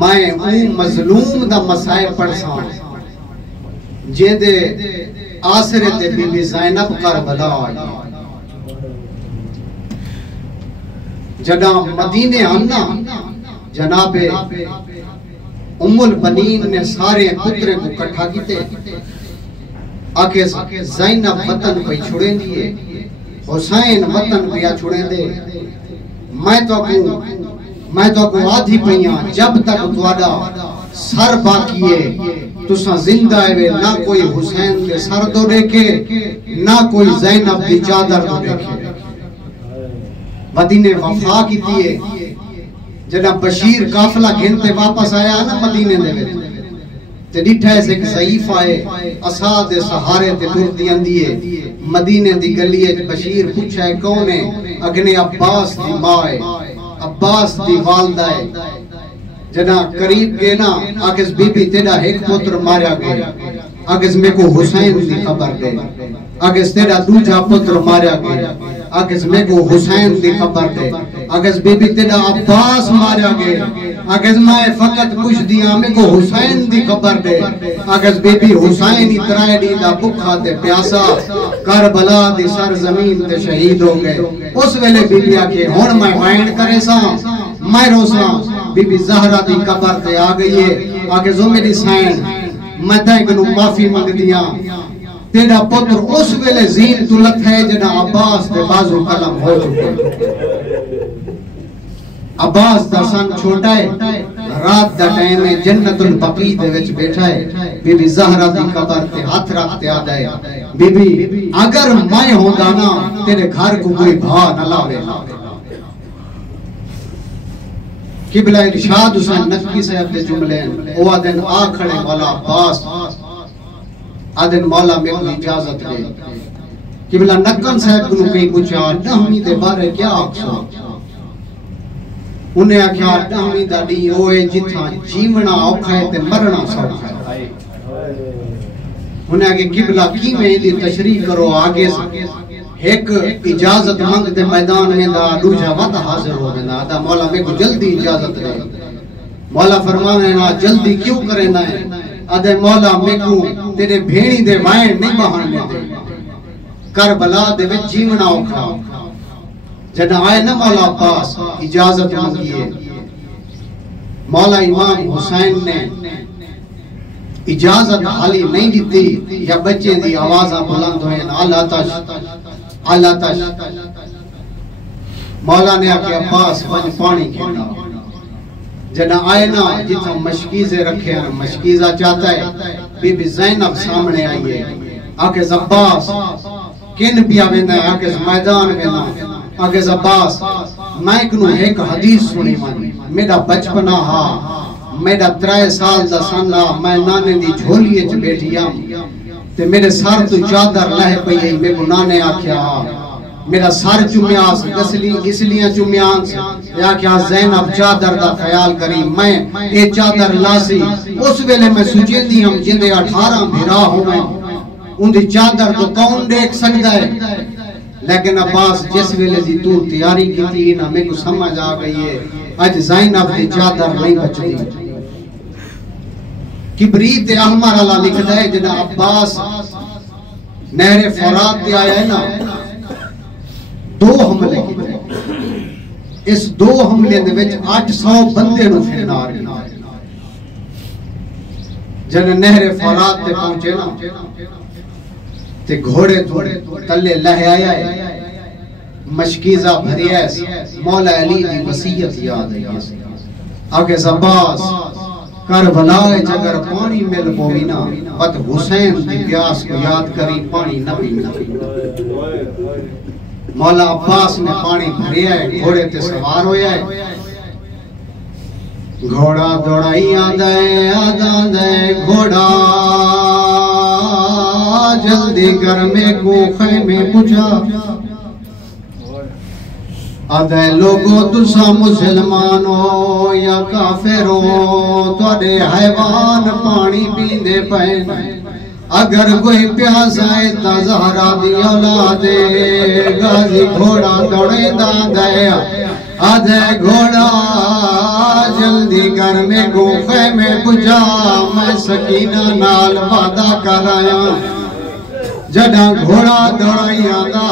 میں اون مظلوم دا مسائل پڑھساں جے دے آسرے تے بی بی زینب کربلا آئی جنا مدینے آنا جناب ام البنین نے سارے پترے کو کٹھا کیتے آکے زینب وطن پہ چھوڑیں دیئے حسین وطن پہ چھوڑیں دے میں تو کو آدھی پہیاں جب تک توڑا سر باقی ہے تساں زندہ ہے نہ کوئی حسین دے سر دو دیکھے نہ کوئی زینب دی چادر دو دیکھے مدینے وفا کی دیئے جنہ بشیر قافلہ گھنتے واپس آیا نا مدینے دے ویت تے ڈٹھا ایسے ایک ضعیف آئے اساد سہارے تے ٹرتی اندیے مدینے دی گلیے بشیر پوچھا ہے کون ہے اگنے عباس دی ماں عباس دی والدہ ہے جنہ قریب گئے نا آگز بی بی تیرا ایک پتر ماریا گئے آگز میں کو حسین دی خبر دے آگز تیرا دوجہ پتر ماریا گئے آگز میں کو حسین دی خبر دے آگز بی بی تیرا عباس ماریا گئے آگز میں فقط کچھ دیا میں کو حسین دی خبر دے آگز بی بی حسین اترائے دی دا بکھا تے پیاسا کربلا دی سرزمین تے شہید ہو گئے اس ویلے بی بی آکے ہون میں وائنڈ کرے سا میں رو سا بی بی زہرہ دی قبر تے آگئی ہے آگے زو میری سائن میں تائیں کنو معافی مانگ دیا تیرا پتر اس ویلے زین تلت ہے جنہ عباس دے بازو قلم ہو چکے عباس دا سن چھوٹا ہے رات دا ٹائم ہے جنت البقی دے وچ بیٹھا ہے بی بی زہرہ دی قبر تے ہاتھ رکھتے آدھا ہے بی بی اگر میں ہوں دانا تیرے گھر کو کوئی بھا نہ لاوے قبلہ ارشاد حسین نقی صاحب دے جملے او آدھن آ کھڑے مولا عباس آدھن مولا میں کوئی اجازت دے قبلہ نقن صاحب کو کہیں پوچھا ڈہمی دے بارے کیا آکسو انہیں آکھا ڈہمی دا دی ہوئے جتھا جیمنا اوکھا ہے تے مرنا سوکھا ہے انہیں آکھا قبلہ کی میں دی تشریح کرو آگے ایک اجازت مانگ دے میدان میں دا دوجہ وقت حاضر ہو گیا دا مولا میں کو جلدی اجازت دے مولا فرمانے نا جلدی کیوں کرے نا ہے آدھے مولا میں کو تیرے بھیڑی دے وائن نہیں بہانے دے کربلا دے وچ جیونا اوکھا جنہ آئے نا مولا عباس اجازت مانگیے مولا امام حسین نے اجازت حالی نہیں دیتی یا بچے دی آوازہ بلند ہوئے اللہ تش مولا نے آکے عباس بن پانی کھینا جنہ آئے نا جتنا مشکیزے رکھے ہیں مشکیزہ چاہتا ہے بی بی زینب سامنے آئیے آکے عباس کن پیا ویندہ ہے آکے میدان ویندہ آکے عباس میں کنو ایک حدیث سنی مانی میرا بچپنا ہا میرا 3 سال دا سنہ میں نانے دی جھولیے چ بیٹھیا تے میرے سار تو چادر لہ پئی میں کو نانے آکھیا میرا سار چمیاس اس لیے چمیاس یا کیا زینب چادر دا خیال کری میں اے چادر لاسی اس ویلے میں سوچیں دی ہم جندے 18 بھرا ہوئے ان دی چادر تو کون دیکھ سکتا ہے لیکن عباس جس ویلے دی تو تیاری کی تھی نا میں کو سمجھ آ گئی ہے آج زینب دی چادر نہیں بچتی کبریت احمر اللہ لکھتا ہے جنہ عباس نہر فرات دے آیا ہے نا 2 حملے کی اس 2 حملے دے وچ 800 بندے نو فرنار کی جنہ نہر فرات دے پہنچے نا تے گھوڑے تلے لہ آیا ہے مشکیزہ بھریس مولا علی دی وصیت یاد ہے آگے عباس کربلائے جگر پانی مل پوینا بد حسین دی پیاس کو یاد کری پانی نہ پینا مولا عباس نے پانی بھریا ہے گھوڑے تے سوار ہویا ہے گھوڑا دوڑائی آدھے گھوڑا جلدی گر میں کو خیمے پوچھا آدھے لوگو تسا مسلمانو یا کافرو توڑے حیوان پانی پیندے پہن اگر کوئی پیاسا ہے تا زہرا دی اولادے غازی گھوڑا دوڑے دا دیا آدھے گھوڑا جلدی کر میں کو خیمے پجا میں سکینہ نال وعدہ کر آیا جڑا گھوڑا دوڑائی آدھا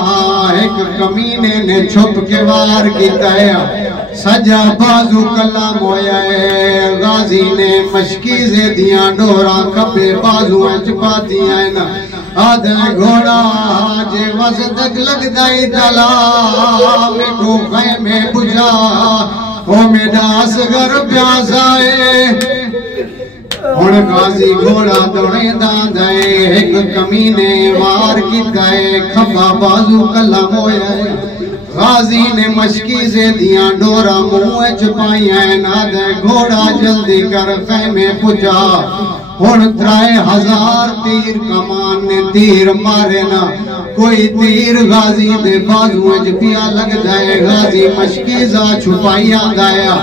ایک کمینے نے چھپ کے وار کی تایا سجا بازو کلام ہویا ہے غازی نے مشکیزے دیاں ڈورا کبے بازو چپا دیاں نا آدھے گھوڑا جے وزدک لگ دائی دلا میں کو خیمے بجا او میڈا اصغر پیاس آئے اور غازی گھوڑا دوڑے داندائے ایک کمینے وار کی دائے کھبا بازو کلام ہویا ہے غازی نے مشکی سے دیاں ڈورا منہ چپائی ہیں نادے گھوڑا جلدی کر خیمے پجا اور 3000 تیر کمان نے تیر مارے نا کوئی تیر غازی دے بازو پیا لگ جائے غازی مشکی زا چھپائی آدھایا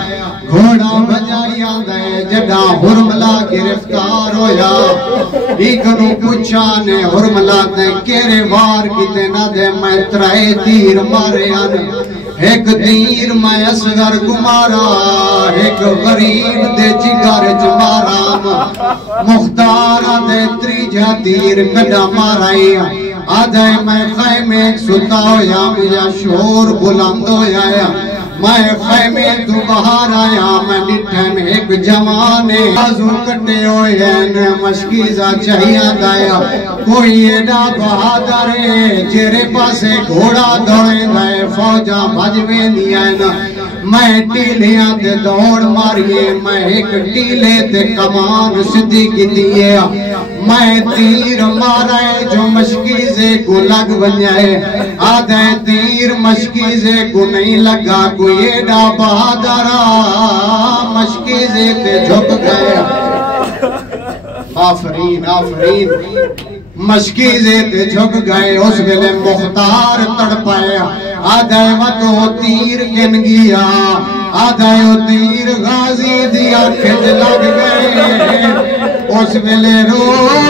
گھوڑا بجائی آدھائے جڑا حرملہ گرفتار ہویا ایکنو پوچھانے حرملہ دے کیرے وار کی دے نہ دے میں 3 تیر مارے آنے ایک تیر میں اصغر کو مارا ایک غریب دے جگر چمارا مختار دے 3 تیر کڑا مارائی آدھے میں خیمے ستا ہویا مجھا شور بلند ہویا میں خیمے تو باہر آیا میں ڈٹھے میں ایک جوانے بازو کٹے ہوئے مشکیزہ چاہیاں دایا کوئی ایڈا بہادر ہے جیرے پاسے گھوڑا دوڑے دائے فوجہ بھجوے دیا نا میں ٹیلیاں تے دوڑ ماریے میں ایک ٹیلے تے کمان سدھی کی دیئے میں تیر مارائے جو مشکیزے کو لگ بنجائے آدھے تیر مشکیزے کو نہیں لگا کوئی ایڈا بہادرہ مشکیزے تے جھک گئے آفرین آفرین مشکیزے تے جھک گئے اس ویلے مختار تڑ پایا آدھے وہ تیر گن گیا آدھے وہ تیر غازی دیا کھج لگ گئے اس ویلے رو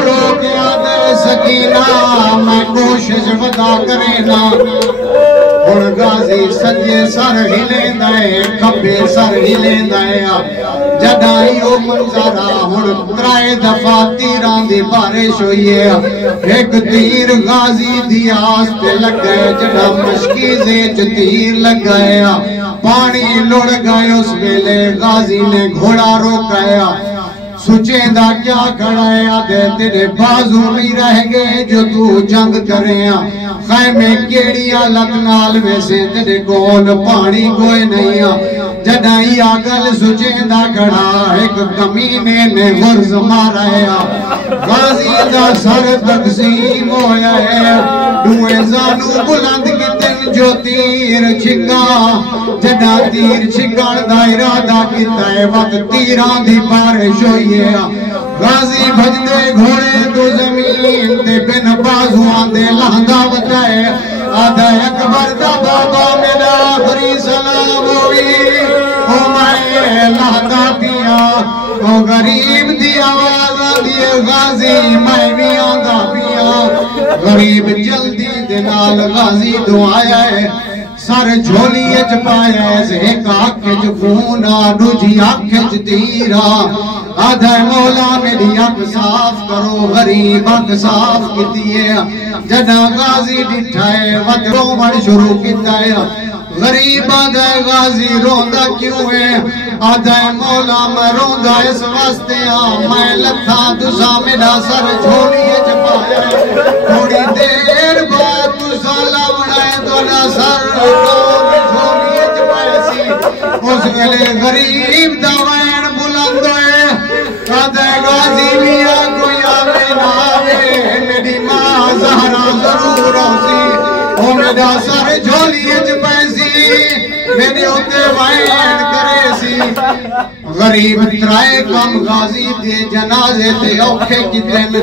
رو کے آدھے سکینہ میں کوشش ودا کرے نا اور غازی سجے سر ہلے دائے کبے سر ہلے دائے جدائی او منظرہ ہن 3 دفعہ تیران دی بارش ہوئی ہے ایک تیر غازی دی آس پہ لگ گئے جڑا مشکیزے تیر لگ گئے پانی لڑ گئے اس ویلے غازی نے گھوڑا روکایا سوچے دا کیا کھڑایا دے تیرے بازو نہیں رہ گئے جو تو جنگ کرے خیمے کیڑی آلت نال ویسے تیرے کول پانی کوئی نہیں جدائی آگل سوچے دا کھڑا ایک کمینے نے غرز مارا غازی دا سر تقسیم ہویا ہے دوئے زانو بلند کی تن جو تیر چھگا جدا تیر چھگاڑ دا ارادہ کیتا ہے وقت تیران دی بارش ہوئی ہے غازی بھجدے گھوڑے تو زمین تے بن بازوان دے لہندہ بتائے آدھا اکبر دا بابا میرا آخری سلام ہوئی او میں لہندہ پیا او غریب دی آواز دیئے غازی میں بھی آدھا پیا غریب جلدی دنال غازی دعایا ہے سر جھولی اچ پایا ہے ایک آنکھ خونہ دوجی آنکھ تیرا آدھے مولا میری آنکھ صاف کرو غریب آنکھ صاف کیتی ہے جنا غازی ڈٹھائے ود رومن شروع کیتا ہے غریب آدھے غازی روندہ کیوں ہے آدھے مولا میں روندہ اس واسطے میں لتھا تسا میرا سر جھولی اچ پایا ہے تھوڑی دیر بعد تسا لمڑے دونا سر جھولی اچ پایا اس ویلے غریب دوائن بلند ہوئے آدھے غازی لیا کوئی آوے نہ آوے میری ماں زہرہ ضرور ہوسی او میرا سر جھولی اچ پیسی میرے ہوتے وائن کرے سی غریب 3 کم غازی دے جنازے تے اوکھے کی دن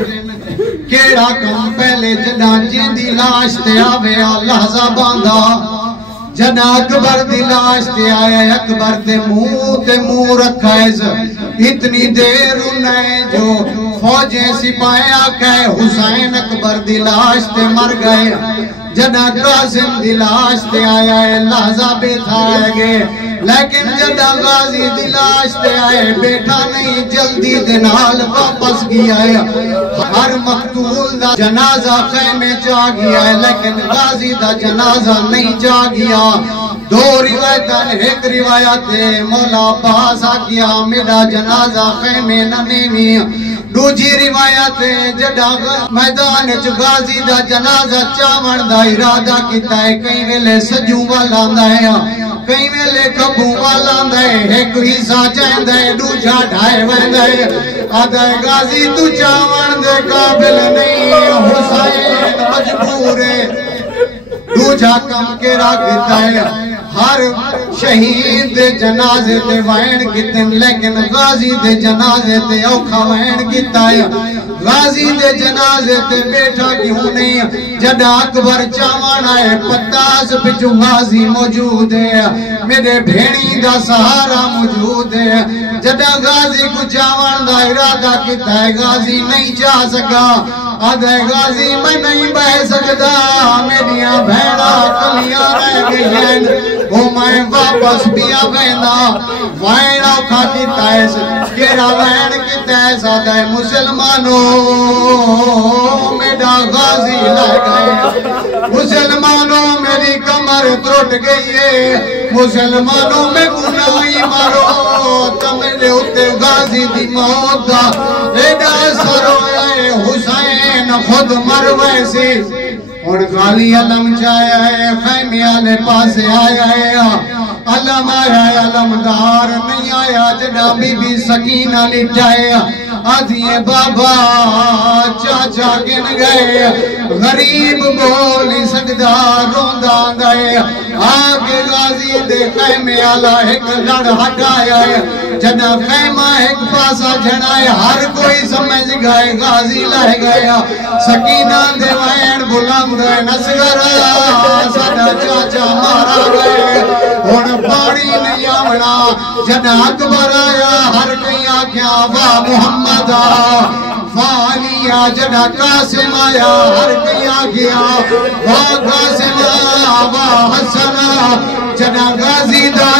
کیڑا کم پہلے جنا جیندی لاش تے آوے لحظہ باندھا جنا اکبر دی لاش تے آیا اکبر تے منہ رکھا ہے اتنی دیر انہیں جو فوجیں سپاہیاں کہے حسین اکبر دی لاش تے مر گئے جدا قاسم دی لاش تے آیا ہے لحظہ بیٹھا گئے لیکن جدا غازی دی لاش تے آئے بیٹھا نہیں جلدی دنال واپس گیا ہے ہر مقتول دا جنازہ خیمے جا گیا ہے لیکن غازی دا جنازہ نہیں جا گیا دو روایتاں ایک روایت مولا عباس آگیا میرا جنازہ خیمے نہ نیوی دوجی روایت جڑا میدان چ غازی دا جنازہ چاون دا ارادہ کیتا ہے کئی ویلے سجوں والا آندا ہے کئی ویلے کبوں والا آندا ہے ایک حصہ چاہندا ہے دوجا ڈھائے ویندا ہے آدھا غازی تو چاون دے قابل نہیں حسین مجبور ہے دوجا کم کے راکتا ہے ہر شہید دے جنازے تے وائن کیتن لیکن غازی دے جنازے تے اوکھا وائن کیتا ہے غازی دے جنازے تے بیٹھا کیوں نہیں جڑا اکبر چاوان آئے پتاس پچھو غازی موجود ہے میرے بھیڑی دا سہارا موجود ہے جڑا غازی کو چاوان دا ارادہ کیتا ہے غازی نہیں جا سکا آدھے غازی میں نہیں بہ سکتا میریاں بھیڑا کلیاں رہ گئی ہیں وہ میں واپس بیا وینا وائن اوکھا کی تائس کیڑا وائن کی تائس آدھے مسلمانوں میرا غازی لے گئے مسلمانوں میری کمر ترٹ گئی ہے مسلمانوں میں گناہی مارو تو میرے اتے غازی دی موت دا ایڈا سروے حسین خود مروے سی اور غالی علم جایا ہے خیمے آلے پاسے آیا ہے علم آیا ہے علمدار نہیں آیا جڑا بی بی سکینہ لٹھائے آدھیے بابا چاچا گن گئے غریب بول نہیں سکتا روندہ گئے آگے غازی دے خیمے آلہ ایک لڑ ہٹایا ہے جڑا خیمہ ایک پاسا جھڑائے ہر کوئی سمجھ گئے غازی لہ گیا سکینہ دے وین بلند ہے نصغر ساڈا چاچا مارا گئے ہن پانی نہیں آونا جڑا اکبر آیا ہر کئی آکھیا واہ محمد فالیا جڑا قاسم آیا ہر کئی آکھیا واہ قاسم واہ حسن جڑا غازی دا